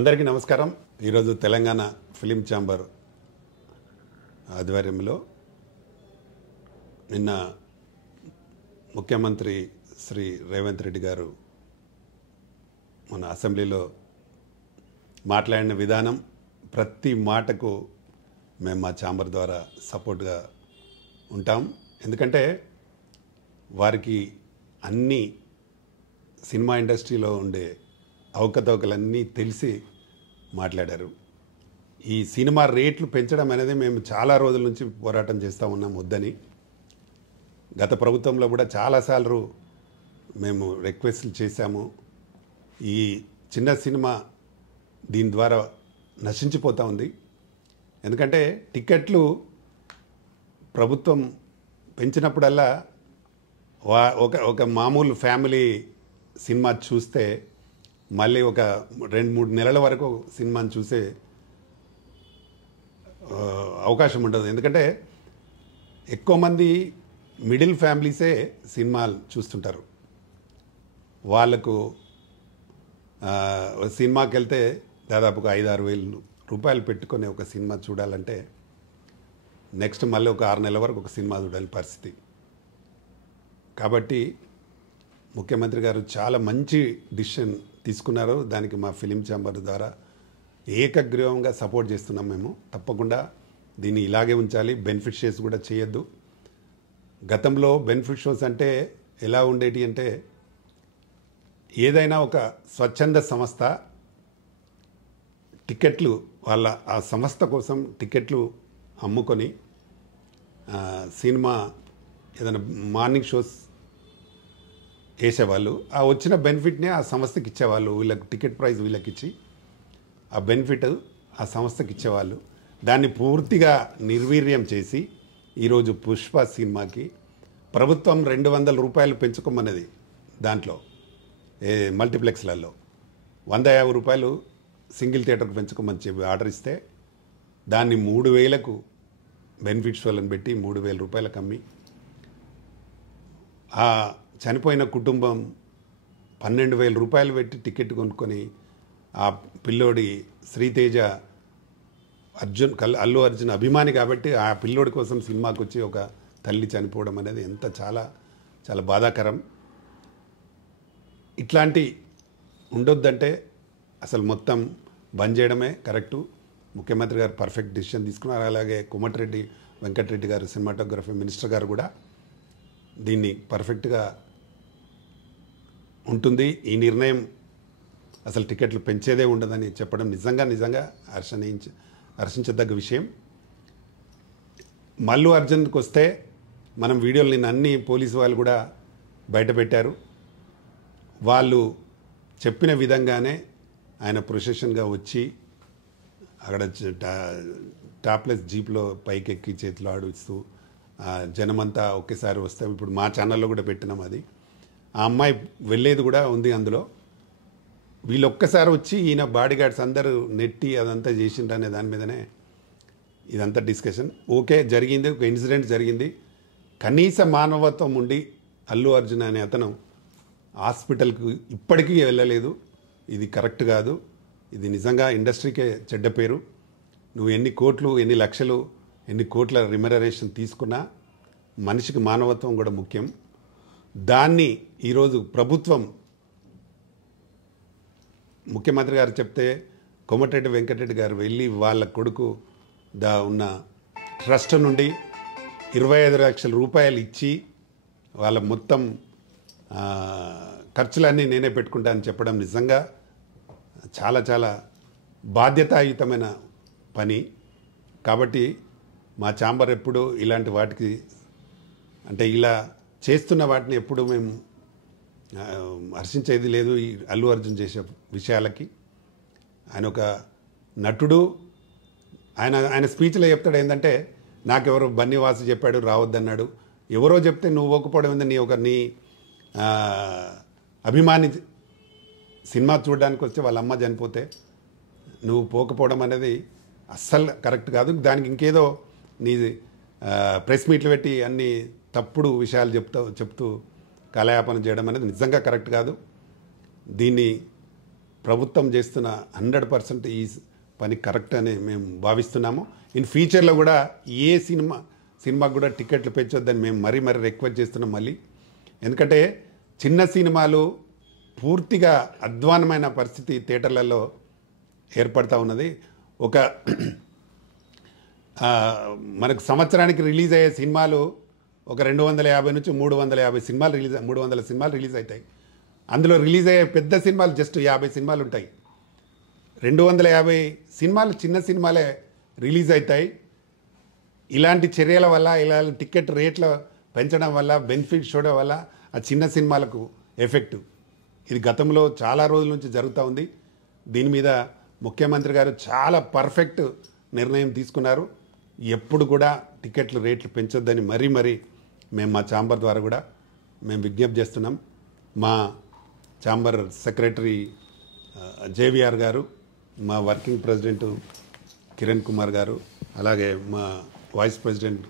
అందరికీ నమస్కారం. ఈరోజు తెలంగాణ ఫిలిం ఛాంబర్ ఆధ్వర్యంలో నిన్న ముఖ్యమంత్రి శ్రీ రేవంత్ రెడ్డి గారు మన అసెంబ్లీలో మాట్లాడిన విధానం ప్రతి మాటకు మేము మా ఛాంబర్ ద్వారా సపోర్ట్గా ఉంటాం. ఎందుకంటే వారికి అన్ని సినిమా ఇండస్ట్రీలో ఉండే అవకతవకలన్నీ తెలిసి మాట్లాడారు. ఈ సినిమా రేట్లు పెంచడం అనేది మేము చాలా రోజుల నుంచి పోరాటం చేస్తూ ఉన్నాం వద్దని. గత ప్రభుత్వంలో కూడా చాలాసార్లు మేము రిక్వెస్ట్లు చేశాము. ఈ చిన్న సినిమా దీని ద్వారా నశించిపోతూ ఉంది. ఎందుకంటే టికెట్లు ప్రభుత్వం పెంచినప్పుడల్లా ఒక మామూలు ఫ్యామిలీ సినిమా చూస్తే మళ్ళీ ఒక 2-3 నెలల వరకు సినిమాని చూసే అవకాశం ఉండదు. ఎందుకంటే ఎక్కువ మంది మిడిల్ ఫ్యామిలీసే సినిమాలు చూస్తుంటారు. వాళ్ళకు సినిమాకి వెళ్తే దాదాపుగా 5-6 వేలు రూపాయలు పెట్టుకొని ఒక సినిమా చూడాలంటే నెక్స్ట్ మళ్ళీ ఒక 6 నెలల వరకు ఒక సినిమా చూడాలి పరిస్థితి. కాబట్టి ముఖ్యమంత్రి గారు చాలా మంచి డిసిషన్ తీసుకున్నారు. దానికి మా ఫిలిం ఛాంబర్ ద్వారా ఏకగ్రీవంగా సపోర్ట్ చేస్తున్నాం. మేము తప్పకుండా దీన్ని ఇలాగే ఉంచాలి. బెనిఫిట్ షోస్ కూడా చేయొద్దు. గతంలో బెనిఫిట్ షోస్ అంటే ఎలా ఉండేటి అంటే ఏదైనా ఒక స్వచ్ఛంద సంస్థ టికెట్లు వాళ్ళ ఆ సంస్థ కోసం టికెట్లు అమ్ముకొని సినిమా ఏదైనా మార్నింగ్ షోస్ వేసేవాళ్ళు. ఆ వచ్చిన బెనిఫిట్ని ఆ సంస్థకి ఇచ్చేవాళ్ళు. వీళ్ళకి టికెట్ ప్రైస్ వీళ్ళకి ఇచ్చి ఆ బెనిఫిట్ ఆ సంస్థకి ఇచ్చేవాళ్ళు. దాన్ని పూర్తిగా నిర్వీర్యం చేసి ఈరోజు పుష్ప సినిమాకి ప్రభుత్వం 200 రూపాయలు పెంచుకోమన్నది. దాంట్లో మల్టీప్లెక్స్లలో 150 రూపాయలు సింగిల్ థియేటర్కి పెంచుకోమని చెప్పి ఆర్డర్ ఇస్తే దాన్ని 3000కు బెనిఫిట్స్ వాళ్ళని పెట్టి 3000 రూపాయలకు అమ్మి ఆ చనిపోయిన కుటుంబం 12,000 రూపాయలు పెట్టి టికెట్ కొనుక్కొని ఆ పిల్లోడి శ్రీతేజ అల్లు అర్జున్ అభిమాని కాబట్టి ఆ పిల్లోడి కోసం సినిమాకి వచ్చి ఒక తల్లి చనిపోవడం అనేది ఎంత చాలా చాలా బాధాకరం. ఇట్లాంటి ఉండొద్దంటే అసలు మొత్తం బంద్ చేయడమే కరెక్టు. ముఖ్యమంత్రి గారు పర్ఫెక్ట్ డిసిషన్ తీసుకున్నారు. అలాగే కోమటిరెడ్డి వెంకటరెడ్డి గారు సినిమాటోగ్రఫీ మినిస్టర్ గారు కూడా దీన్ని పర్ఫెక్ట్గా ఉంటుంది. ఈ నిర్ణయం అసలు టికెట్లు పెంచేదే ఉండదని చెప్పడం నిజంగా హర్షించదగ్గ విషయం. మల్లు అర్జున్కి వస్తే మనం వీడియోలు నిన్న అన్ని పోలీసు వాళ్ళు కూడా బయటపెట్టారు. వాళ్ళు చెప్పిన విధంగానే ఆయన ప్రొసెషన్గా వచ్చి అక్కడ టాప్లెస్ జీప్లో పైకెక్కి చేతిలో ఆడిస్తూ జనమంతా ఒకేసారి వస్తే ఇప్పుడు మా ఛానల్లో కూడా పెట్టినాం. అది ఆ అమ్మాయి వెళ్ళేది కూడా ఉంది అందులో. వీళ్ళు ఒక్కసారి వచ్చి ఈయన బాడీ గార్డ్స్ అందరూ నెట్టి అదంతా చేసిండ్రు అనే దాని మీదనే ఇదంతా డిస్కషన్. ఓకే, జరిగింది, ఒక ఇన్సిడెంట్ జరిగింది. కనీస మానవత్వం ఉండి అల్లు అర్జున్ అనే అతను హాస్పిటల్కి ఇప్పటికీ వెళ్ళలేదు. ఇది కరెక్ట్ కాదు. ఇది నిజంగా ఇండస్ట్రీకే చెడ్డ పేరు. నువ్వు ఎన్ని కోట్లు, ఎన్ని లక్షలు, ఎన్ని కోట్ల రిమనరేషన్ తీసుకున్నా మనిషికి మానవత్వం కూడా ముఖ్యం. దాన్ని ఈరోజు ప్రభుత్వం ముఖ్యమంత్రి గారు చెప్తే కోమటిరెడ్డి వెంకటరెడ్డి గారు వెళ్ళి వాళ్ళ కొడుకు ఉన్న ట్రస్ట్ నుండి 25 లక్షల రూపాయలు ఇచ్చి వాళ్ళ మొత్తం ఖర్చులన్నీ నేనే పెట్టుకుంటా అని చెప్పడం నిజంగా చాలా చాలా బాధ్యతాయుతమైన పని. కాబట్టి మా ఛాంబర్ ఎప్పుడు ఇలాంటి వాటికి అంటే ఇలా చేస్తున్న వాటిని ఎప్పుడు మేము హర్షించేది లేదు. ఈ అల్లు అర్జున్ చేసే విషయాలకి ఆయన ఒక నటుడు. ఆయన స్పీచ్లో చెప్తాడు ఏంటంటే నాకెవరో బన్నీవాసు చెప్పాడు రావద్దన్నాడు. ఎవరో చెప్తే నువ్వు ఒకపోవడం ఏంది? నీ అభిమాని సినిమా చూడడానికి వస్తే వాళ్ళ అమ్మ చనిపోతే నువ్వు పోకపోవడం అనేది అస్సలు కరెక్ట్ కాదు. దానికి ఇంకేదో నీ ప్రెస్ మీట్లు పెట్టి అన్ని తప్పుడు విషయాలు చెప్తూ కాలయాపన చేయడం అనేది నిజంగా కరెక్ట్ కాదు. దీన్ని ప్రభుత్వం చేస్తున్న 100% ఈ పని కరెక్ట్ అని మేము భావిస్తున్నాము. ఇన్ ఫ్యూచర్లో కూడా ఏ సినిమాకు కూడా టికెట్లు పెంచొద్దని మేము మరీ రిక్వెస్ట్ చేస్తున్నాం మళ్ళీ. ఎందుకంటే చిన్న సినిమాలు పూర్తిగా అధ్వానమైన పరిస్థితి థియేటర్లలో ఏర్పడతా ఉన్నది. ఒక మనకు సంవత్సరానికి రిలీజ్ అయ్యే సినిమాలు ఒక 250 నుంచి 350 సినిమాలు 300 సినిమాలు రిలీజ్ అవుతాయి. అందులో రిలీజ్ అయ్యే పెద్ద సినిమాలు జస్ట్ 50 సినిమాలు ఉంటాయి. 250 సినిమాలు చిన్న సినిమాలే రిలీజ్ అవుతాయి. ఇలాంటి చర్యల వల్ల, ఇలాంటి టికెట్ రేట్ల పెంచడం వల్ల, బెనిఫిట్ చూడడం వల్ల ఆ చిన్న సినిమాలకు ఎఫెక్ట్. ఇది గతంలో చాలా రోజుల నుంచి జరుగుతూ ఉంది. దీని మీద ముఖ్యమంత్రి గారు చాలా పర్ఫెక్ట్ నిర్ణయం తీసుకున్నారు. ఎప్పుడు కూడా టికెట్లు రేట్లు పెంచొద్దని మరీ మేము మా ఛాంబర్ ద్వారా కూడా మేము విజ్ఞప్తి చేస్తున్నాం. మా ఛాంబర్ సెక్రటరీ జేవిఆర్ గారు, మా వర్కింగ్ ప్రెసిడెంట్ కిరణ్ కుమార్ గారు, అలాగే మా వైస్ ప్రెసిడెంట్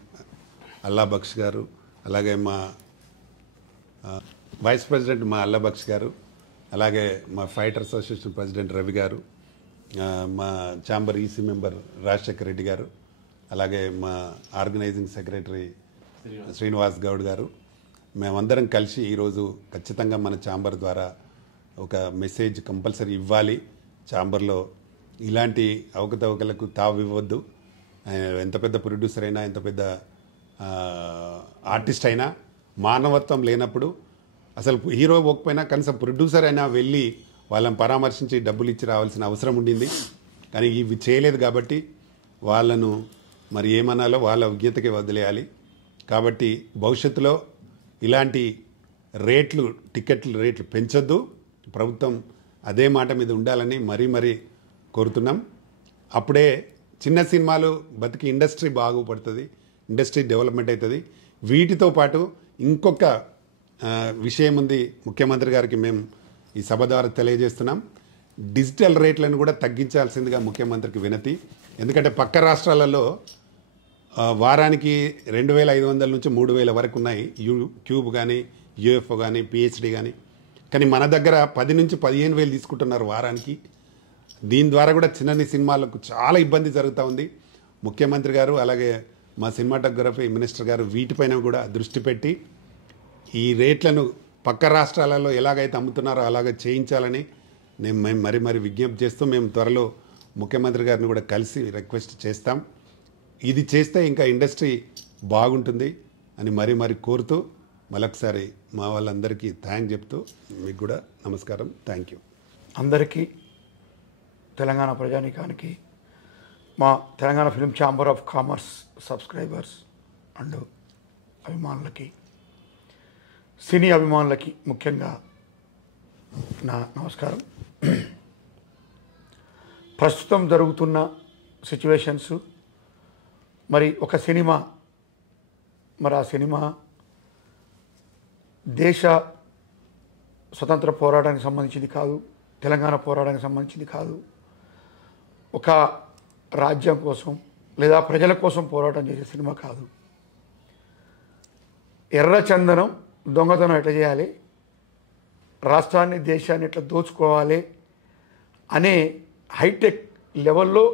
అల్లా బక్ష్ గారు, అలాగే మా వైస్ ప్రెసిడెంట్ అల్లా బక్ష్ గారు, అలాగే మా ఫైటర్ అసోసియేషన్ ప్రెసిడెంట్ రవి గారు, మా chamber EC member Rajasekhar Reddy గారు, అలాగే మా ఆర్గనైజింగ్ సెక్రటరీ శ్రీనివాస్ గౌడ్ గారు, మేమందరం కలిసి ఈరోజు ఖచ్చితంగా మన ఛాంబర్ ద్వారా ఒక మెసేజ్ కంపల్సరీ ఇవ్వాలి. ఛాంబర్లో ఇలాంటి అవకతవకలకు తావివ్వద్దు. ఎంత పెద్ద ప్రొడ్యూసర్ అయినా, ఎంత పెద్ద ఆర్టిస్ట్ అయినా మానవత్వం లేనప్పుడు, అసలు హీరో పోకపోయినా కనీసం ప్రొడ్యూసర్ అయినా వెళ్ళి వాళ్ళని పరామర్శించి డబ్బులు ఇచ్చి రావాల్సిన అవసరం ఉండింది. కానీ ఇవి చేయలేదు కాబట్టి వాళ్ళను మరి ఏమనాలో వాళ్ళ విజ్ఞతకి వదిలేయాలి. కాబట్టి భవిష్యత్తులో ఇలాంటి టికెట్ల రేట్లు పెంచొద్దు. ప్రభుత్వం అదే మాట మీద ఉండాలని మరీ కోరుతున్నాం. అప్పుడే చిన్న సినిమాలు బతికి ఇండస్ట్రీ బాగుపడుతుంది, ఇండస్ట్రీ డెవలప్మెంట్ అవుతుంది. వీటితో పాటు ఇంకొక విషయం ఉంది, ముఖ్యమంత్రి గారికి మేము ఈ సభ ద్వారా తెలియజేస్తున్నాం. డిజిటల్ రేట్లను కూడా తగ్గించాల్సిందిగా ముఖ్యమంత్రికి వినతి. ఎందుకంటే పక్క రాష్ట్రాలలో వారానికి 2500 నుంచి 3000 వరకు ఉన్నాయి, క్యూబ్ కానీ, యూఎఫ్ఓ కానీ, పిహెచ్డి కానీ. కానీ మన దగ్గర 10 నుంచి 15,000 తీసుకుంటున్నారు వారానికి. దీని ద్వారా కూడా చిన్న సినిమాలకు చాలా ఇబ్బంది జరుగుతూ ఉంది. ముఖ్యమంత్రి గారు అలాగే మా సినిమాటోగ్రఫీ మినిస్టర్ గారు వీటిపైన కూడా దృష్టి పెట్టి ఈ రేట్లను పక్క రాష్ట్రాలలో ఎలాగైతే అమ్ముతున్నారో అలాగే చేయించాలని మేము మరీ విజ్ఞప్తి చేస్తూ మేము త్వరలో ముఖ్యమంత్రి గారిని కూడా కలిసి రిక్వెస్ట్ చేస్తాం. ఇది చేస్తే ఇంకా ఇండస్ట్రీ బాగుంటుంది అని మరీ కోరుతూ మరొకసారి మా వాళ్ళందరికీ థ్యాంక్ చెప్తూ మీకు కూడా నమస్కారం. Thank you. అందరికీ, తెలంగాణ ప్రజానీకానికి, మా Telangana film chamber of commerce subscribers and అభిమానులకి, సినీ అభిమానులకి ముఖ్యంగా నా నమస్కారం. ప్రస్తుతం జరుగుతున్న సిచ్యువేషన్స్, మరి ఒక సినిమా, మరి ఆ సినిమా దేశ స్వతంత్ర పోరాటానికి సంబంధించింది కాదు, తెలంగాణ పోరాటానికి సంబంధించింది కాదు, ఒక రాజ్యం కోసం లేదా ప్రజల కోసం పోరాటం చేసే సినిమా కాదు. ఎర్రచందనం దొంగతనం ఎట్లా చేయాలి, రాష్ట్రాన్ని దేశాన్ని ఎట్లా దోచుకోవాలి అనే హైటెక్ లెవెల్లో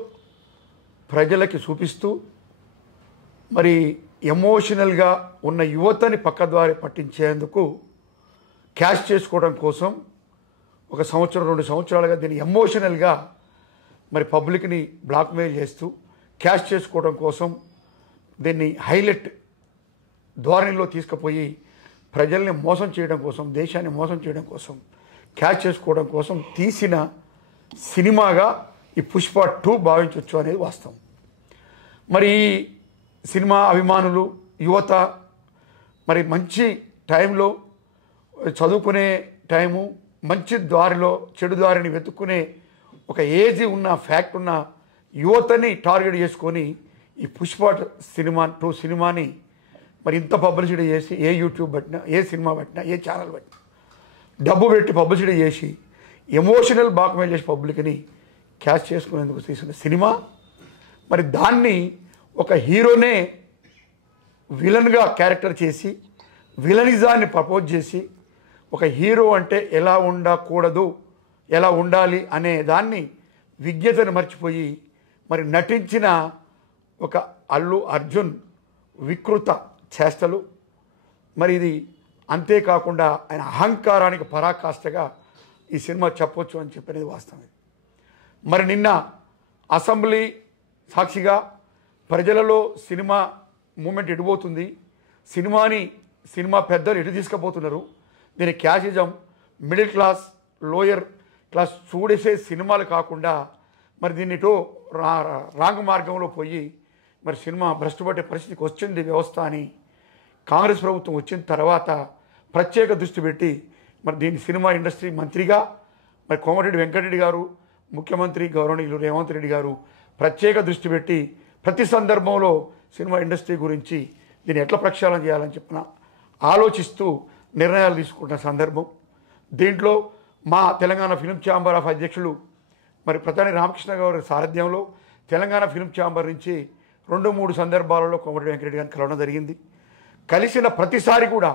ప్రజలకి చూపిస్తూ, మరి ఎమోషనల్గా ఉన్న యువతని పక్కద్వారి పట్టించేందుకు క్యాష్ చేసుకోవడం కోసం 1 సంవత్సరం 2 సంవత్సరాలుగా దీన్ని ఎమోషనల్గా మరి పబ్లిక్ని బ్లాక్మెయిల్ చేస్తూ క్యాష్ చేసుకోవడం కోసం దీన్ని హైలైట్ ధోరణిలో తీసుకుపోయి ప్రజల్ని మోసం చేయడం కోసం, దేశాన్ని మోసం చేయడం కోసం, క్యాష్ చేసుకోవడం కోసం తీసిన సినిమాగా ఈ పుష్ప 2 భావించవచ్చు అనేది వాస్తవం. మరి ఈ సినిమా అభిమానులు, యువత మరి మంచి టైంలో చదువుకునే టైము, మంచి దారిలో చెడు దారిని వెతుక్కునే ఒక ఏజ్ ఉన్న, ఫ్యాక్ట్ ఉన్న యువతని టార్గెట్ చేసుకొని ఈ పుష్ప 2 సినిమాని మరి ఇంత పబ్లిసిటీ చేసి, ఏ యూట్యూబ్ పట్టినా, ఏ సినిమా పట్టినా, ఏ ఛానల్ పట్టినా డబ్బు పెట్టి పబ్లిసిటీ చేసి ఎమోషనల్ బ్లాక్మెయిల్ చేసి పబ్లిక్ని క్యాష్ చేసుకునేందుకు తీసిన సినిమా. మరి దాన్ని ఒక హీరోనే విలన్గా క్యారెక్టర్ చేసి, విలనిజాన్ని ప్రపోజ్ చేసి, ఒక హీరో అంటే ఎలా ఉండకూడదు, ఎలా ఉండాలి అనే దాన్ని విజ్ఞతను మర్చిపోయి మరి నటించిన ఒక అల్లు అర్జున్ వికృత చేష్టలు, మరి ఇది అంతేకాకుండా ఆయన అహంకారానికి పరాకాష్ఠగా ఈ సినిమా చెప్పొచ్చు అని చెప్పినది వాస్తవం. మరి నిన్న అసెంబ్లీ సాక్షిగా ప్రజలలో సినిమా మూమెంట్ ఎడిపోతుంది, సినిమా పెద్దలు ఎటు తీసుకుపోతున్నారు, దీని క్యాషిజం మిడిల్ క్లాస్ లోయర్ క్లాస్ చూడేసే సినిమాలు కాకుండా మరి దీన్ని ఇటో రాంగ్ మార్గంలో పోయి మరి సినిమా భ్రష్టుపట్టే పరిస్థితికి వచ్చింది వ్యవస్థ అని కాంగ్రెస్ ప్రభుత్వం వచ్చిన తర్వాత ప్రత్యేక దృష్టి పెట్టి మరి దీని సినిమా ఇండస్ట్రీ మంత్రిగా మరి కోమటిరెడ్డి వెంకటరెడ్డి గారు, ముఖ్యమంత్రి గౌరవనీయులు రేవంత్ రెడ్డి గారు ప్రత్యేక దృష్టి పెట్టి ప్రతి సందర్భంలో సినిమా ఇండస్ట్రీ గురించి దీన్ని ఎట్లా ప్రక్షాళన చేయాలని చెప్పిన ఆలోచిస్తూ నిర్ణయాలు తీసుకుంటున్న సందర్భం. దీంట్లో మా తెలంగాణ ఫిల్మ్ ఛాంబర్ ఆఫ్ అధ్యక్షులు మరి ప్రధాని రామకృష్ణ గారి సారథ్యంలో తెలంగాణ ఫిల్మ్ ఛాంబర్ నుంచి 2-3 సందర్భాలలో కోమటిరెడ్డి వెంకటరెడ్డి గారిని కలవడం జరిగింది. కలిసిన ప్రతిసారి కూడా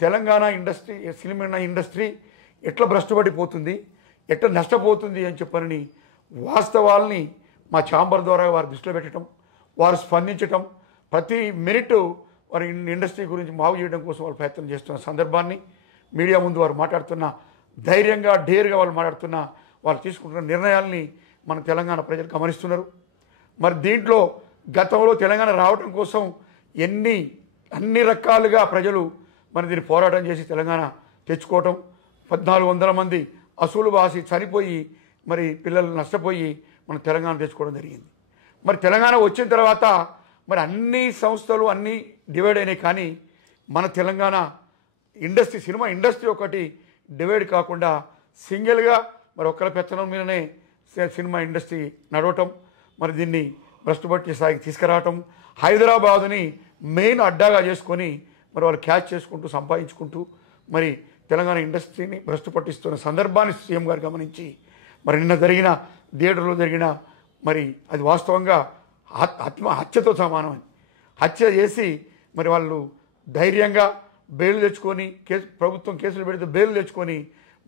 తెలంగాణ ఇండస్ట్రీ సినిమా ఇండస్ట్రీ ఎట్లా భ్రష్టుపడిపోతుంది, ఎట్లా నష్టపోతుంది అని చెప్పని వాస్తవాల్ని మా ఛాంబర్ ద్వారా వారు దృష్టిలో పెట్టడం, వారు స్పందించటం, ప్రతి మినిట్ వారి ఇండస్ట్రీ గురించి బాగు చేయడం కోసం వాళ్ళు ప్రయత్నం చేస్తున్న సందర్భాన్ని మీడియా ముందు వారు మాట్లాడుతున్న ధైర్యంగా డేర్గా వాళ్ళు మాట్లాడుతున్న వాళ్ళు తీసుకుంటున్న నిర్ణయాల్ని మన తెలంగాణ ప్రజలు గమనిస్తున్నారు. మరి దీంట్లో గతంలో తెలంగాణ రావడం కోసం అన్ని రకాలుగా ప్రజలు మరి దీన్ని పోరాటం చేసి తెలంగాణ తెచ్చుకోవటం, 1400 మంది అసూలు బాసి చనిపోయి మరి పిల్లలు నష్టపోయి మన తెలంగాణ తెచ్చుకోవడం జరిగింది. మరి తెలంగాణ వచ్చిన తర్వాత మరి అన్ని సంస్థలు అన్నీ డివైడ్ అయినాయి, కానీ మన తెలంగాణ ఇండస్ట్రీ సినిమా ఇండస్ట్రీ ఒకటి డివైడ్ కాకుండా సింగిల్గా మరి ఒక్కల పెత్తనం మీదనే సినిమా ఇండస్ట్రీ నడవటం, మరి దీన్ని భ్రష్టుపట్టి స్థాయికి తీసుకురావటం, హైదరాబాదుని మెయిన్ అడ్డాగా చేసుకొని మరి వాళ్ళు క్యాచ్ చేసుకుంటూ సంపాదించుకుంటూ మరి తెలంగాణ ఇండస్ట్రీని భ్రష్టు పట్టిస్తున్న సందర్భాన్ని సీఎం గారు గమనించి మరి నిన్న జరిగిన థియేటర్లో జరిగిన మరి అది వాస్తవంగా హత్యతో సమానం. హత్య చేసి మరి వాళ్ళు ధైర్యంగా బెయిల్ తెచ్చుకొని ప్రభుత్వం కేసులు పెడితే బెయిల్ తెచ్చుకొని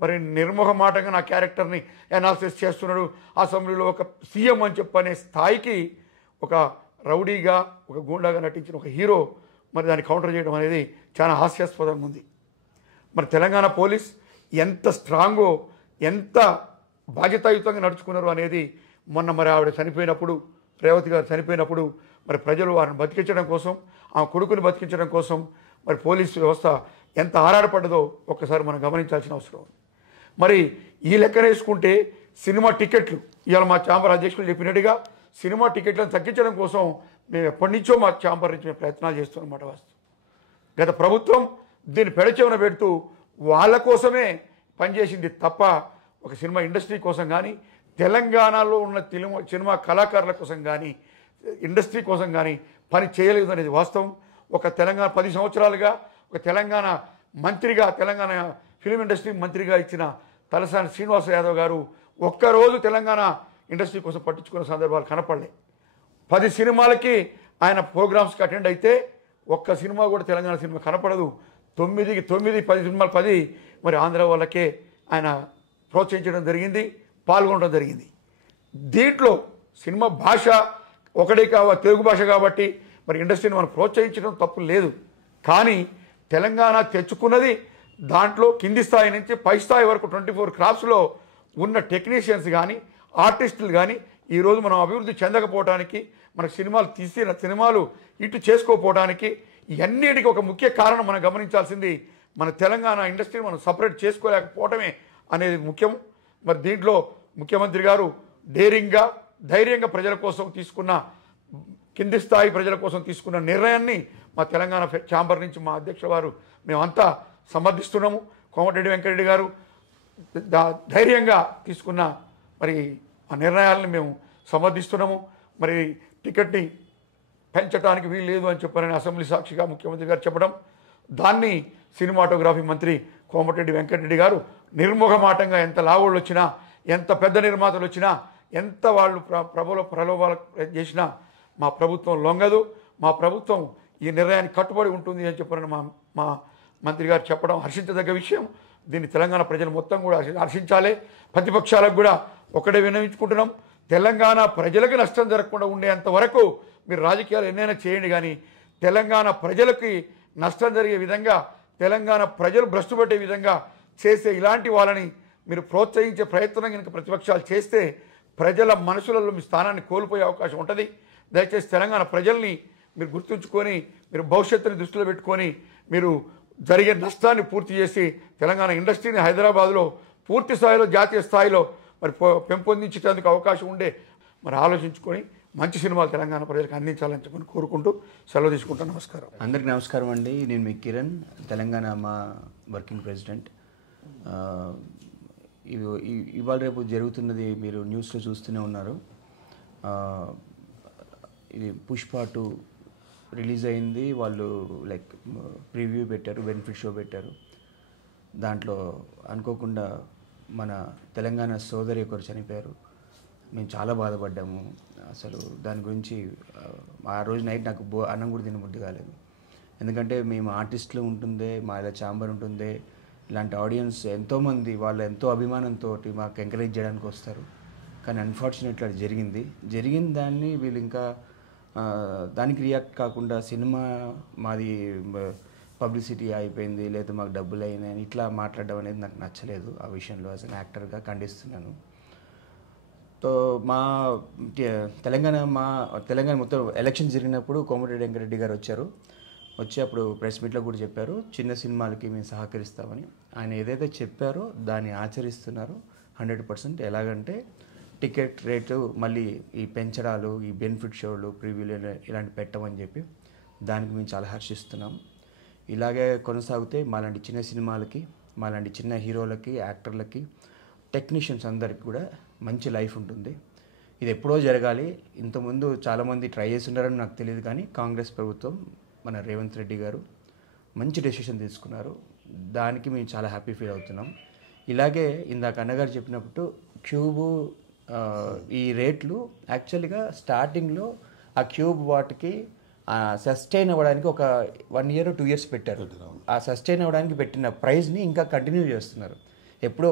మరి నిర్మోహమాటంగా నా క్యారెక్టర్ని అనాలిసిస్ చేస్తున్నాడు అసెంబ్లీలో ఒక సీఎం అని చెప్పనే స్థాయికి ఒక రౌడీగా ఒక గూండాగా నటించిన ఒక హీరో మరి దాన్ని కౌంటర్ చేయడం అనేది చాలా హాస్యాస్పదంగా ఉంది. మరి తెలంగాణ పోలీస్ ఎంత స్ట్రాంగో ఎంత బాధ్యతాయుతంగా నడుచుకున్నారు అనేది మొన్న మరి ఆవిడ చనిపోయినప్పుడు, రేవతి గారు చనిపోయినప్పుడు మరి ప్రజలు వారిని బతికించడం కోసం, ఆ కొడుకుని బతికించడం కోసం మరి పోలీసు వ్యవస్థ ఎంత ఆరాటపడ్డదో ఒక్కసారి మనం గమనించాల్సిన అవసరం ఉంది. మరి ఈ లెక్కన వేసుకుంటే సినిమా టికెట్లు ఇవాళ మా ఛాంబర్ అధ్యక్షులు చెప్పినట్టుగా సినిమా టికెట్లను తగ్గించడం కోసం మేము ఎప్పటి నుంచో మా ఛాంబర్ నుంచి మేము ప్రయత్నాలు చేస్తున్నమాట. వాస్తవం గత ప్రభుత్వం దీన్ని పెడచెవిన పెడుతూ వాళ్ళ కోసమే పనిచేసింది తప్ప ఒక సినిమా ఇండస్ట్రీ కోసం కానీ తెలంగాణలో ఉన్న సినిమా కళాకారుల కోసం కానీ ఇండస్ట్రీ కోసం కానీ పని చేయలేదు అనేది వాస్తవం. ఒక తెలంగాణ 10 సంవత్సరాలుగా ఒక తెలంగాణ మంత్రిగా, తెలంగాణ ఫిలిం ఇండస్ట్రీ మంత్రిగా ఇచ్చిన తలసాని శ్రీనివాస యాదవ్ గారు ఒక్కరోజు తెలంగాణ ఇండస్ట్రీ కోసం పట్టించుకున్న సందర్భాలు కనపడలే. 10 సినిమాలకి ఆయన ప్రోగ్రామ్స్కి అటెండ్ అయితే ఒక్క సినిమా కూడా తెలంగాణ సినిమా కనపడదు. 9కి 9, 10 సినిమాలు 10 మరి ఆంధ్ర వాళ్ళకే ఆయన ప్రోత్సహించడం జరిగింది, పాల్గొనడం జరిగింది. దీంట్లో సినిమా భాష ఒకటే తెలుగు భాష కాబట్టి మరి ఇండస్ట్రీని మనం ప్రోత్సహించడం తప్పు లేదు. కానీ తెలంగాణ తెచ్చుకున్నది దాంట్లో కింది స్థాయి నుంచి పై స్థాయి వరకు 24 క్రాఫ్ట్స్లో ఉన్న టెక్నీషియన్స్ కానీ ఆర్టిస్టులు కానీ ఈరోజు మనం అభివృద్ధి చెందకపోవడానికి, మనకు సినిమాలు ఇటు చేసుకోకపోవడానికి ఇవన్నిటికీ ఒక ముఖ్య కారణం మనం గమనించాల్సింది మన తెలంగాణ ఇండస్ట్రీని మనం సపరేట్ చేసుకోలేకపోవటమే అనేది ముఖ్యం. మరి దీంట్లో ముఖ్యమంత్రి గారు ధైర్యంగా ప్రజల కోసం తీసుకున్న, కింది స్థాయి ప్రజల కోసం తీసుకున్న నిర్ణయాన్ని మా తెలంగాణ ఛాంబర్ నుంచి మా అధ్యక్షుల వారు మేమంతా సమర్థిస్తున్నాము. కోమటిరెడ్డి వెంకటరెడ్డి గారు ధైర్యంగా తీసుకున్న మరి ఆ నిర్ణయాలను మేము సమర్థిస్తున్నాము. మరి టికెట్ని పెంచడానికి వీలు లేదు అని చెప్పారని అసెంబ్లీ సాక్షిగా ముఖ్యమంత్రి గారు చెప్పడం, దాన్ని సినిమాటోగ్రఫీ మంత్రి కోమటిరెడ్డి వెంకటరెడ్డి గారు నిర్మోహమాటంగా ఎంత లావోళ్ళు వచ్చినా, ఎంత పెద్ద నిర్మాతలు వచ్చినా, ఎంత వాళ్ళు ప్రలోభాలు చేసినా మా ప్రభుత్వం లొంగదు, మా ప్రభుత్వం ఈ నిర్ణయానికి కట్టుబడి ఉంటుంది అని చెప్పారని మా మంత్రి గారు చెప్పడం హర్షించదగ్గ విషయం. దీన్ని తెలంగాణ ప్రజలు మొత్తం కూడా హర్షించాలి. ప్రతిపక్షాలకు కూడా ఒకటే విన్నవించుకుంటున్నాం, తెలంగాణ ప్రజలకు నష్టం జరగకుండా ఉండేంత వరకు మీరు రాజకీయాలు ఎన్నైనా చేయండి, కానీ తెలంగాణ ప్రజలకి నష్టం జరిగే విధంగా, తెలంగాణ ప్రజలు భ్రష్టు పట్టే విధంగా చేసే ఇలాంటి వాళ్ళని మీరు ప్రోత్సహించే ప్రయత్నం కనుక ప్రతిపక్షాలు చేస్తే ప్రజల మనసులలో మీ స్థానాన్ని కోల్పోయే అవకాశం ఉంటుంది. దయచేసి తెలంగాణ ప్రజల్ని మీరు గుర్తుంచుకొని, మీరు భవిష్యత్తుని దృష్టిలో పెట్టుకొని మీరు జరిగే నష్టాన్ని పూర్తి చేసి తెలంగాణ ఇండస్ట్రీని హైదరాబాద్లో పూర్తి స్థాయిలో జాతీయ స్థాయిలో మరి పెంపొందించేందుకు అవకాశం ఉండే మరి ఆలోచించుకొని మంచి సినిమాలు తెలంగాణ ప్రజలకు అందించాలని చెప్పని కోరుకుంటూ సెలవు తీసుకుంటాను. నమస్కారం. అందరికీ నమస్కారం అండి. నేను మీ కిరణ్, తెలంగాణ మా వర్కింగ్ ప్రెసిడెంట్. ఇవాళ రేపు జరుగుతున్నది మీరు న్యూస్లో చూస్తూనే ఉన్నారు. ఇది పుష్ప 2 రిలీజ్ అయింది. వాళ్ళు లైక్ ప్రివ్యూ పెట్టారు, బెనిఫిట్ షో పెట్టారు. దాంట్లో అనుకోకుండా మన తెలంగాణ సోదరి ఒకరు చనిపోయారు. మేము చాలా బాధపడ్డాము. అసలు దాని గురించి ఆ రోజు నైట్ నాకు అన్నం కూడా తినబుద్ధి కాలేదు. ఎందుకంటే మేము ఆర్టిస్టులు ఉంటుందే, మా ఇలా ఛాంబర్ ఉంటుందే, ఇలాంటి ఆడియన్స్ ఎంతోమంది వాళ్ళు ఎంతో అభిమానంతో మాకు ఎంకరేజ్ చేయడానికి వస్తారు. కానీ అన్ఫార్చునేట్లీ అది జరిగిన దాన్ని వీళ్ళు ఇంకా దానికి రియాక్ట్ కాకుండా సినిమా మాది పబ్లిసిటీ అయిపోయింది, లేదా మాకు డబ్బులు అయినాయని ఇట్లా మాట్లాడడం అనేది నాకు నచ్చలేదు. ఆ విషయంలో యాజ్ అన్ యాక్టర్గా ఖండిస్తున్నాను. సో తెలంగాణ మొత్తం ఎలక్షన్ జరిగినప్పుడు కోమటిరెడ్డి వెంకరెడ్డి గారు వచ్చి అప్పుడు ప్రెస్ మీట్లో కూడా చెప్పారు, చిన్న సినిమాలకి మేము సహకరిస్తామని. ఆయన ఏదైతే చెప్పారో దాన్ని ఆచరిస్తున్నారు 100%. ఎలాగంటే టికెట్ రేటు మళ్ళీ ఈ పెంచడాలు, ఈ బెనిఫిట్ షోలు, ప్రివ్యూలు ఇలాంటి పెట్టమని చెప్పి దానికి మేము చాలా హర్షిస్తున్నాం. ఇలాగే కొనసాగితే మాలాంటి చిన్న సినిమాలకి, మాలాంటి చిన్న హీరోలకి, యాక్టర్లకి, టెక్నీషియన్స్ అందరికి కూడా మంచి లైఫ్ ఉంటుంది. ఇది ఎప్పుడో జరగాలి. ఇంతకుముందు చాలామంది ట్రై చేస్తున్నారని నాకు తెలియదు, కానీ కాంగ్రెస్ ప్రభుత్వం, మన రేవంత్ రెడ్డి గారు మంచి డెసిషన్ తీసుకున్నారు. దానికి మేము చాలా హ్యాపీ ఫీల్ అవుతున్నాం. ఇలాగే ఇందాక అన్నగారు చెప్పినప్పుడు క్యూబు ఈ రేట్లు యాక్చువల్గా స్టార్టింగ్లో ఆ క్యూబ్ వాటికి సస్టైన్ అవ్వడానికి ఒక 1 year 2 years పెట్టారు. ఆ సస్టైన్ అవ్వడానికి పెట్టిన ప్రైస్ని ఇంకా కంటిన్యూ చేస్తున్నారు. ఎప్పుడో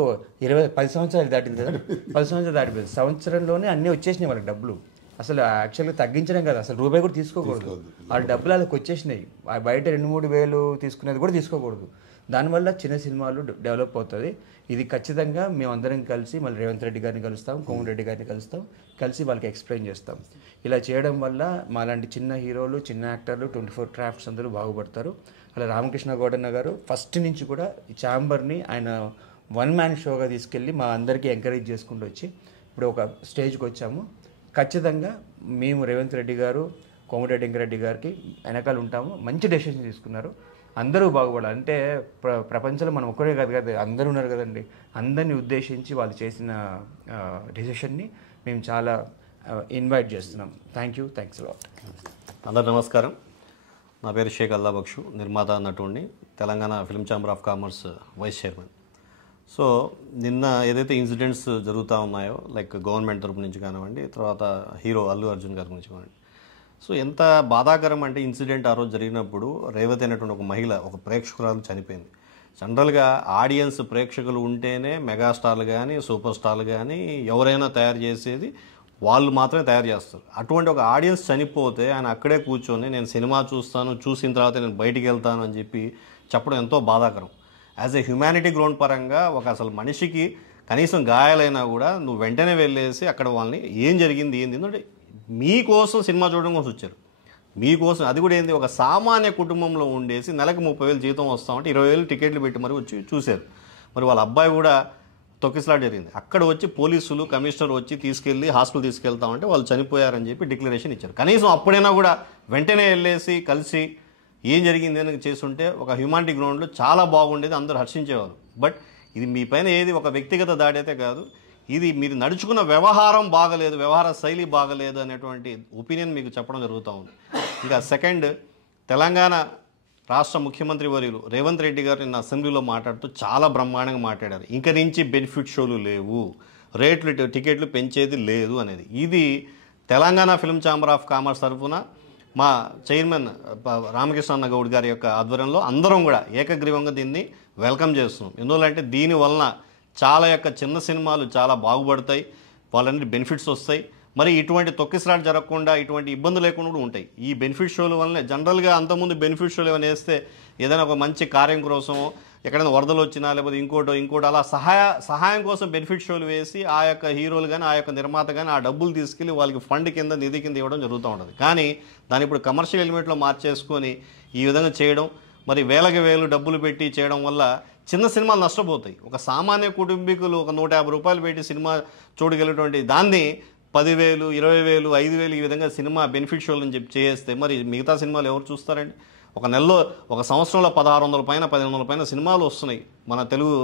10 సంవత్సరాలు దాటింది కదా, 10 సంవత్సరాలు దాటిపోయింది. సంవత్సరంలోనే అన్నీ వచ్చేసినాయి వాళ్ళకి డబ్బులు. అసలు యాక్చువల్గా తగ్గించడం కదా, అసలు రూపాయి కూడా తీసుకోకూడదు. వాళ్ళ డబ్బులు వాళ్ళకి వచ్చేసినాయి. బయట 2-3 వేలు తీసుకునేది కూడా తీసుకోకూడదు. దానివల్ల చిన్న సినిమాలు డెవలప్ అవుతుంది. ఇది ఖచ్చితంగా మేమందరం కలిసి మళ్ళీ రేవంత్ రెడ్డి గారిని కలుస్తాం, కోమటిరెడ్డి గారిని కలుస్తాం, కలిసి వాళ్ళకి ఎక్స్ప్లెయిన్ చేస్తాం. ఇలా చేయడం వల్ల మాలాంటి చిన్న హీరోలు, చిన్న యాక్టర్లు, 24 క్రాఫ్ట్స్ అందరూ బాగుపడతారు. అలా రామకృష్ణ గౌడన్న గారు ఫస్ట్ నుంచి కూడా ఈ ఛాంబర్ని ఆయన 1 man షోగా తీసుకెళ్ళి మా అందరికీ ఎంకరేజ్ చేసుకుంటూ వచ్చి ఇప్పుడు ఒక స్టేజ్కి వచ్చాము. ఖచ్చితంగా మేము రేవంత్ రెడ్డి గారు, కోమటిరెడ్డి వెంకరెడ్డి గారికి వెనకాల ఉంటాము. మంచి డెసిషన్ తీసుకున్నారు. అందరూ బాగుపడాలి. అంటే ప్రపంచంలో మనం ఒక్కరే కాదు అందరూ ఉన్నారు కదండి. అందరినీ ఉద్దేశించి వాళ్ళు చేసిన డెసిషన్ని మేము చాలా ఇన్వైట్ చేస్తున్నాం. Thanks lot. అందరు నమస్కారం. నా పేరు షేక్ అల్లా బక్షు, నిర్మాత, నటుడిని, Telangana film chamber of commerce vice chairman. So నిన్న ఏదైతే ఇన్సిడెంట్స్ జరుగుతూ ఉన్నాయో, లైక్ గవర్నమెంట్ తరపు నుంచి కానివ్వండి, తర్వాత హీరో అల్లు అర్జున్ గారి నుంచి కానివ్వండి, సో ఎంత బాధాకరం అంటే ఇన్సిడెంట్ ఆ రోజు జరిగినప్పుడు రేవతి అనేటువంటి ఒక మహిళ, ఒక ప్రేక్షకురాలు చనిపోయింది. జనరల్గా ఆడియన్స్ ప్రేక్షకులు ఉంటేనే మెగాస్టార్లు కానీ, సూపర్ స్టార్లు కానీ ఎవరైనా తయారు చేసేది వాళ్ళు మాత్రమే తయారు చేస్తారు. అటువంటి ఒక ఆడియన్స్ చనిపోతే ఆయన అక్కడే కూర్చొని నేను సినిమా చూస్తాను, చూసిన తర్వాత నేను బయటికి వెళ్తాను అని చెప్పడం ఎంతో బాధాకరం. యాజ్ ఎ హ్యుమానిటీ గ్రౌండ్ పరంగా ఒక అసలు మనిషికి కనీసం గాయాలైనా కూడా నువ్వు వెంటనే వెళ్ళేసి అక్కడ వాళ్ళని ఏం జరిగింది ఏంది మీకోసం సినిమా చూడడం కోసం వచ్చారు. మీకోసం అది కూడా ఏంది, ఒక సామాన్య కుటుంబంలో ఉండేసి నెలకు 30,000 జీతం వస్తామంటే 20,000 టికెట్లు పెట్టి మరి వచ్చి చూశారు. మరి వాళ్ళ అబ్బాయి కూడా తొక్కిసలాట జరిగింది. అక్కడ వచ్చి పోలీసులు, కమిషనర్ వచ్చి తీసుకెళ్ళి హాస్పిటల్ తీసుకెళ్తామంటే వాళ్ళు చనిపోయారని చెప్పి డిక్లరేషన్ ఇచ్చారు. కనీసం అప్పుడైనా కూడా వెంటనే వెళ్ళేసి కలిసి ఏం జరిగింది అని చేస్తుంటే ఒక హ్యూమానిటీ గ్రౌండ్లో చాలా బాగుండేది, అందరూ హర్షించేవారు. బట్ ఇది మీ పైన ఏది ఒక వ్యక్తిగత దాడి అయితే కాదు, ఇది మీరు నడుచుకున్న వ్యవహారం బాగలేదు, వ్యవహార శైలి బాగలేదు అనేటువంటి ఒపీనియన్ మీకు చెప్పడం జరుగుతూ ఉంది. ఇంకా సెకండ్, తెలంగాణ రాష్ట్ర ముఖ్యమంత్రి వర్యులు రేవంత్ రెడ్డి గారు నిన్న అసెంబ్లీలో మాట్లాడుతూ చాలా బ్రహ్మాండంగా మాట్లాడారు. ఇంక నుంచి బెనిఫిట్ షోలు లేవు, టికెట్లు పెంచేది లేదు అనేది. ఇది Telangana film chamber of commerce తరఫున మా చైర్మన్ రామకృష్ణ గౌడ్ గారి యొక్క ఆధ్వర్యంలో అందరం కూడా ఏకగ్రీవంగా దీన్ని వెల్కమ్ చేస్తున్నాం. ఎందువల్లంటే దీనివలన చాలా యొక్క చిన్న సినిమాలు చాలా బాగుపడతాయి, వాళ్ళందరి బెనిఫిట్స్ వస్తాయి. మరి ఇటువంటి తొక్కిసలాట జరగకుండా ఇటువంటి ఇబ్బందులు లేకుండా కూడా ఉంటాయి. ఈ బెనిఫిట్ షోల వల్లనే జనరల్గా అంతకుముందు బెనిఫిట్ షోలు ఏమైనా వేస్తే ఏదైనా ఒక మంచి కార్యం కోసమో ఎక్కడైనా వరదలు వచ్చినా లేకపోతే ఇంకోటి అలా సహాయం కోసం బెనిఫిట్ షోలు వేసి ఆ యొక్క హీరోలు కానీ ఆ యొక్క నిర్మాత కానీ ఆ డబ్బులు తీసుకెళ్ళి వాళ్ళకి ఫండ్ కింద నిధి కింద ఇవ్వడం జరుగుతూ ఉంటుంది. కానీ దాన్ని ఇప్పుడు కమర్షియల్ ఎలిమెంట్లో మార్చేసుకొని ఈ విధంగా చేయడం, మరి వేలకు వేలు డబ్బులు పెట్టి చేయడం వల్ల చిన్న సినిమాలు నష్టపోతాయి. ఒక సామాన్య కుటుంబీకులు ఒక 150 రూపాయలు పెట్టి సినిమా చూడగలిగినటువంటి దాన్ని 10,000, 20,000, 5,000 ఈ విధంగా సినిమా బెనిఫిట్ షోలు అని చెప్పి చేస్తే మరి మిగతా సినిమాలు ఎవరు చూస్తారండి? ఒక నెలలో ఒక సంవత్సరంలో 1,600 పైన 1,500 పైన సినిమాలు వస్తున్నాయి మన తెలుగు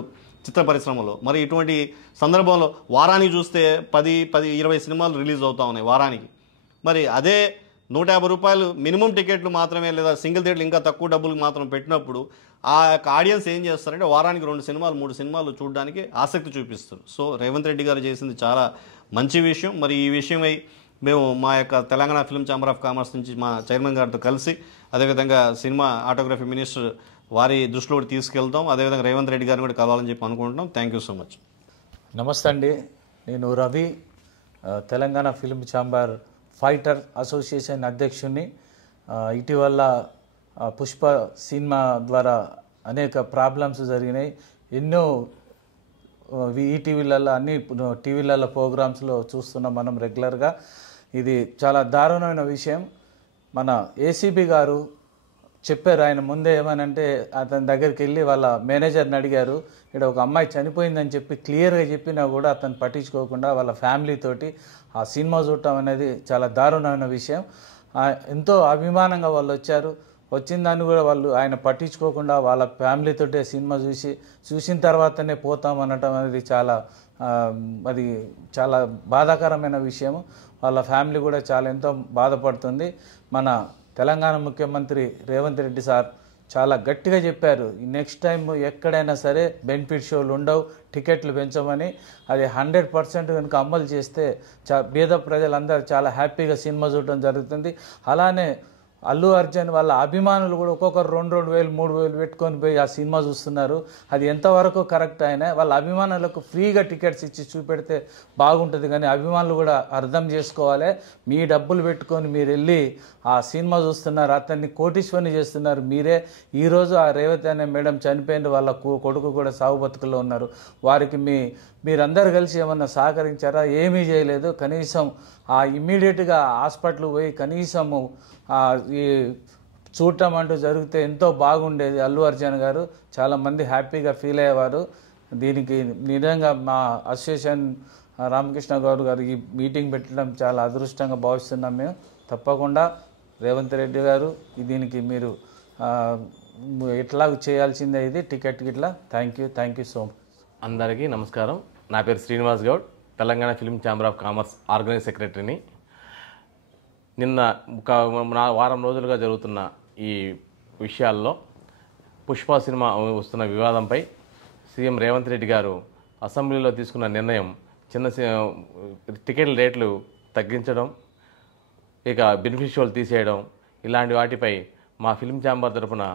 చిత్ర పరిశ్రమలో. మరి ఇటువంటి సందర్భంలో వారానికి చూస్తే 10-20 సినిమాలు రిలీజ్ అవుతూ ఉన్నాయి వారానికి. మరి అదే 150 రూపాయలు మినిమం టికెట్లు మాత్రమే లేదా సింగిల్ థియేటర్లు ఇంకా తక్కువ డబ్బులకు మాత్రం పెట్టినప్పుడు ఆ యొక్క ఆడియన్స్ ఏం చేస్తారంటే వారానికి 2 సినిమాలు 3 సినిమాలు చూడడానికి ఆసక్తి చూపిస్తారు. సో రేవంత్ రెడ్డి గారు చేసింది చాలా మంచి విషయం. మరి ఈ విషయమై మేము మా యొక్క Telangana film chamber of commerce నుంచి మా చైర్మన్ గారితో కలిసి అదేవిధంగా సినిమా ఆటోగ్రఫీ మినిస్టర్ వారి దృష్టిలో కూడా తీసుకెళ్తాం. అదేవిధంగా రేవంత్ రెడ్డి గారిని కూడా కలవాలని చెప్పి అనుకుంటున్నాం. Thank you so much. నమస్తే అండి, నేను Ravi, Telangana film chamber fighter association అధ్యక్షుడిని. ఇటీవల పుష్ప సినిమా ద్వారా అనేక ప్రాబ్లమ్స్ జరిగినాయి. ఎన్నో ఈటీవీలలో అన్ని టీవీలలో ప్రోగ్రామ్స్లో చూస్తున్నాం మనం రెగ్యులర్గా. ఇది చాలా దారుణమైన విషయం. మన ఏసీబీ గారు చెప్పారు, ఆయన ముందే ఏమనంటే అతని దగ్గరికి వెళ్ళి వాళ్ళ మేనేజర్ని అడిగారు, ఇక్కడ ఒక అమ్మాయి చనిపోయిందని చెప్పి క్లియర్గా చెప్పినా కూడా అతను పట్టించుకోకుండా వాళ్ళ ఫ్యామిలీతోటి ఆ సినిమా చూడటం అనేది చాలా దారుణమైన విషయం. ఎంతో అభిమానంగా వాళ్ళు వచ్చారు, వచ్చిన దాన్ని కూడా వాళ్ళు ఆయన పట్టించుకోకుండా వాళ్ళ ఫ్యామిలీతోటే సినిమా చూసిన తర్వాతనే పోతామనటం అనేది అది చాలా బాధాకరమైన విషయం. వాళ్ళ ఫ్యామిలీ కూడా చాలా ఎంతో బాధపడుతుంది. మన తెలంగాణ ముఖ్యమంత్రి రేవంత్ రెడ్డి సార్ చాలా గట్టిగా చెప్పారు, నెక్స్ట్ టైం ఎక్కడైనా సరే బెనిఫిట్ షోలు ఉండవు, టికెట్లు పెంచమని. అది 100% కనుక అమలు చేస్తే పేద ప్రజలందరూ చాలా హ్యాపీగా సినిమా చూడడం జరుగుతుంది. అలానే అల్లు అర్జున్ వాళ్ళ అభిమానులు కూడా ఒక్కొక్కరు 2,000, 3,000 పెట్టుకొని పోయి ఆ సినిమా చూస్తున్నారు. అది ఎంతవరకు కరెక్ట్ అయినా వాళ్ళ అభిమానులకు ఫ్రీగా టికెట్స్ ఇచ్చి చూపెడితే బాగుంటుంది. కానీ అభిమానులు కూడా అర్థం చేసుకోవాలి, మీ డబ్బులు పెట్టుకొని మీరు వెళ్ళి ఆ సినిమా చూస్తున్నారు, అతన్ని కోటీశ్వరిని చేస్తున్నారు మీరే. ఈరోజు ఆ రేవతి అనే మేడం చనిపోయింది, వాళ్ళ కొడుకు కూడా సాగు బతుకుల్లో ఉన్నారు. వారికి మీరందరూ కలిసి ఏమన్నా సహకరించారా? ఏమీ చేయలేదు. కనీసం ఇమ్మీడియట్గా హాస్పిటల్ పోయి కనీసము ఈ చూడటం అంటూ జరిగితే ఎంతో బాగుండేది. అల్లు అర్జున్ గారు చాలామంది హ్యాపీగా ఫీల్ అయ్యేవారు. దీనికి నిజంగా మా అసోసియేషన్ రామకృష్ణ గౌడ్ గారు ఈ మీటింగ్ పెట్టడం చాలా అదృష్టంగా భావిస్తున్నాం మేము. తప్పకుండా రేవంత్ రెడ్డి గారు దీనికి మీరు ఎట్లా చేయాల్సిందే ఇది టికెట్ ఇట్లా. Thank you so much. అందరికీ నమస్కారం. నా పేరు Srinivas Goud, Telangana film chamber of commerce organise సెక్రటరీని. నిన్న వారం రోజులుగా జరుగుతున్న ఈ విషయాల్లో పుష్ప సినిమా వస్తున్న వివాదంపై సీఎం రేవంత్ రెడ్డి గారు అసెంబ్లీలో తీసుకున్న నిర్ణయం టికెట్ల రేట్లు తగ్గించడం, ఇక బెనిఫిట్ షోలు తీసేయడం, ఇలాంటి వాటిపై మా ఫిల్మ్ ఛాంబర్ తరఫున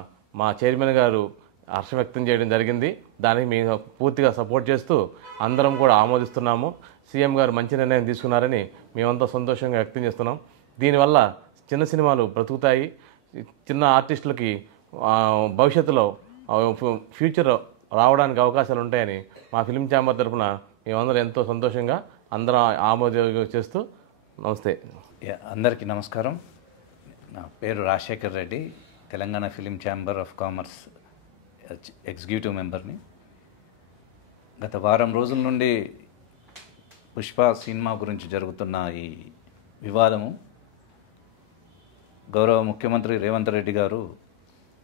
మా చైర్మన్ గారు హర్షం వ్యక్తం చేయడం జరిగింది. దానికి మేము పూర్తిగా సపోర్ట్ చేస్తూ అందరం కూడా ఆమోదిస్తున్నాము. సీఎం గారు మంచి నిర్ణయం తీసుకున్నారని మేమంతా సంతోషంగా వ్యక్తం చేస్తున్నాం. దీనివల్ల చిన్న సినిమాలు బ్రతుకుతాయి, చిన్న ఆర్టిస్టులకి భవిష్యత్తులో ఫ్యూచర్ రావడానికి అవకాశాలు ఉంటాయని మా ఫిల్మ్ ఛాంబర్ తరఫున మేమందరం ఎంతో సంతోషంగా అందరం ఆమోదం చేస్తూ నమస్తే. అందరికీ నమస్కారం. నా పేరు Rajasekhar Reddy, Telangana film chamber of commerce executive మెంబర్ని. గత వారం రోజుల నుండి పుష్ప సినిమా గురించి జరుగుతున్న ఈ వివాదము గౌరవ ముఖ్యమంత్రి రేవంత్ రెడ్డి గారు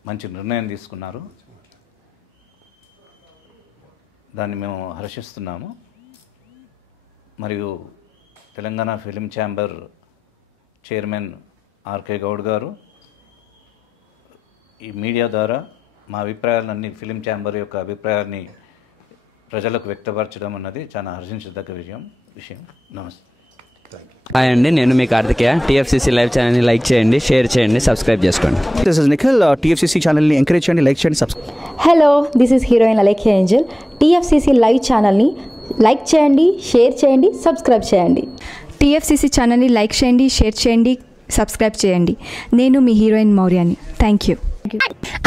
మంచి నిర్ణయం తీసుకున్నారు. దాన్ని మేము హర్షిస్తున్నాము. మరియు Telangana film chamber chairman RK Goud garu ఈ మీడియా ద్వారా మా అభిప్రాయాలన్నీ ఫిలిం ఛాంబర్ యొక్క అభిప్రాయాన్ని ప్రజలకు వ్యక్తపరచడం అన్నది చాలా హర్షించదగ్గ విషయం. నమస్తే. హాయ్ అండి, నేను మీ కార్తికేయ. టీఎఫ్సీసీ లైవ్ ఛానల్ని లైక్ చేయండి, షేర్ చేయండి, సబ్స్క్రైబ్ చేసుకోండి. This is Nikhil. టీఎఫ్సీసీ ఛానల్ని ఎంకరేజ్ చేయండి, లైక్ చేయండి, subscribe. Hello, this is heroine Alekhya Angel. TFCC live ఛానల్ని లైక్ చేయండి, షేర్ చేయండి, సబ్స్క్రైబ్ చేయండి. టీఎఫ్సీసీ ఛానల్ని లైక్ చేయండి, షేర్ చేయండి, సబ్స్క్రైబ్ చేయండి. నేను మీ హీరోయిన్ మౌర్యాని. Thank you.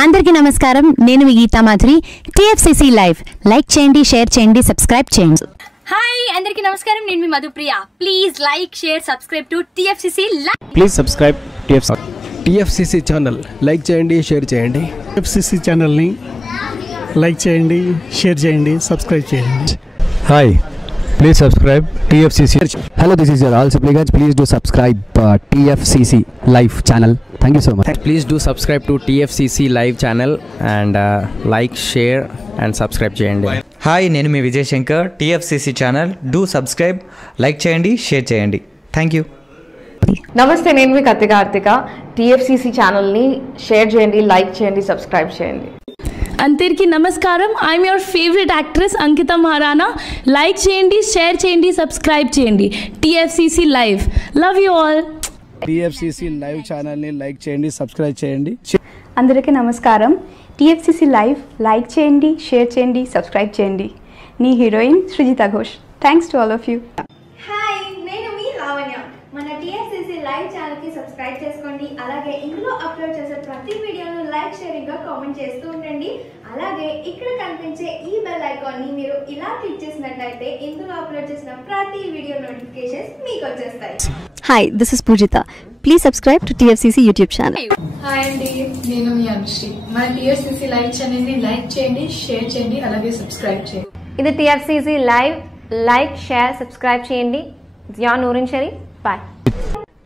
అందరికీ నమస్కారం, నేను మీ Geetha Madhuri. TFCC live like చేయండి, షేర్ చేయండి, సబ్స్క్రైబ్ చేయండి. హాయ్ అందరికీ నమస్కారం, నేను మీ Madhupriya. Please like, share, subscribe to TFCC live. Please subscribe TFCC channel like చేయండి, షేర్ చేయండి. టీఎఫ్సీసీ ఛానల్ని లైక్ చేయండి, షేర్ చేయండి, సబ్స్క్రైబ్ చేయండి. Hi, please subscribe TFCC. Hello, this is your all Sipligunj. Please do subscribe TFCC live channel. Thank you so much. Please do subscribe to TFCC live channel and like, share and subscribe చేయండి. Hi, నేను మీ Vijay Shankar. TFCC channel do subscribe, like చేయండి, share చేయండి. Thank you. నమస్తే, నేను మీ Karthika. TFCC ఛానల్ని share చేయండి, like చేయండి, సబ్స్క్రైబ్ చేయండి. అందరికీ నమస్కారం, I'm your favourite actress Ankita Maharana. Like చేయండి, షేర్ చేయండి, సబ్స్క్రైబ్ చేయండి. TFCC live. Love you all. TFCC live ఛానల్ని లైక్ చేయండి, సబ్స్క్రైబ్ చేయండి. అందరికీ నమస్కారం. టీఎఫ్సీసీ లైవ్ లైక్ చేయండి, షేర్ చేయండి, సబ్స్క్రైబ్ చేయండి. నీ heroine Srujitha Ghosh. Thanks to all of you. Hi, నేను మీ లావణ్య. మన టీఎఫ్సీసీ లైవ్ ఛానల్కి సబ్స్క్రైబ్ చేసుకోండి. అలాగే ఇందులో అప్లోడ్ చేసే ప్రతి వీడియోను లైక్, షేరింగ్గా కామెంట్ చేస్తూ ఉండండి. అలాగే ఇక్కడ కనిపించే ఈ బెల్ ఐకాన్ని మీరు ఇలా క్లిక్ చేసినట్లయితే ఇందులో అప్లోడ్ చేసిన ప్రతి వీడియో నోటిఫికేషన్స్ మీకు వచ్చేస్తాయి. Hi, this is Poojitha. Please subscribe to TFCC YouTube channel. Hi అండి, నేను మీ అనుశ్రీ. మన టీఎఫ్సీసీ లైవ్ ఛానల్ని లైక్ చేయండి, షేర్ చేయండి, అలాగే సబ్స్క్రైబ్ చేయండి. ఇది TFCC live. Like, share, subscribe చేయండి. Zia Noorin Shari. Bye.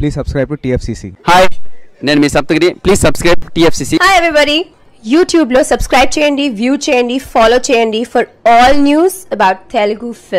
Please subscribe to TFCC. Hi, నేను మీ Saptagiri. Please subscribe TFCC. Hi everybody, యూట్యూబ్లో సబ్స్క్రైబ్ చేయండి, వ్యూ చేయండి, ఫాలో చేయండి for all news about Telugu film.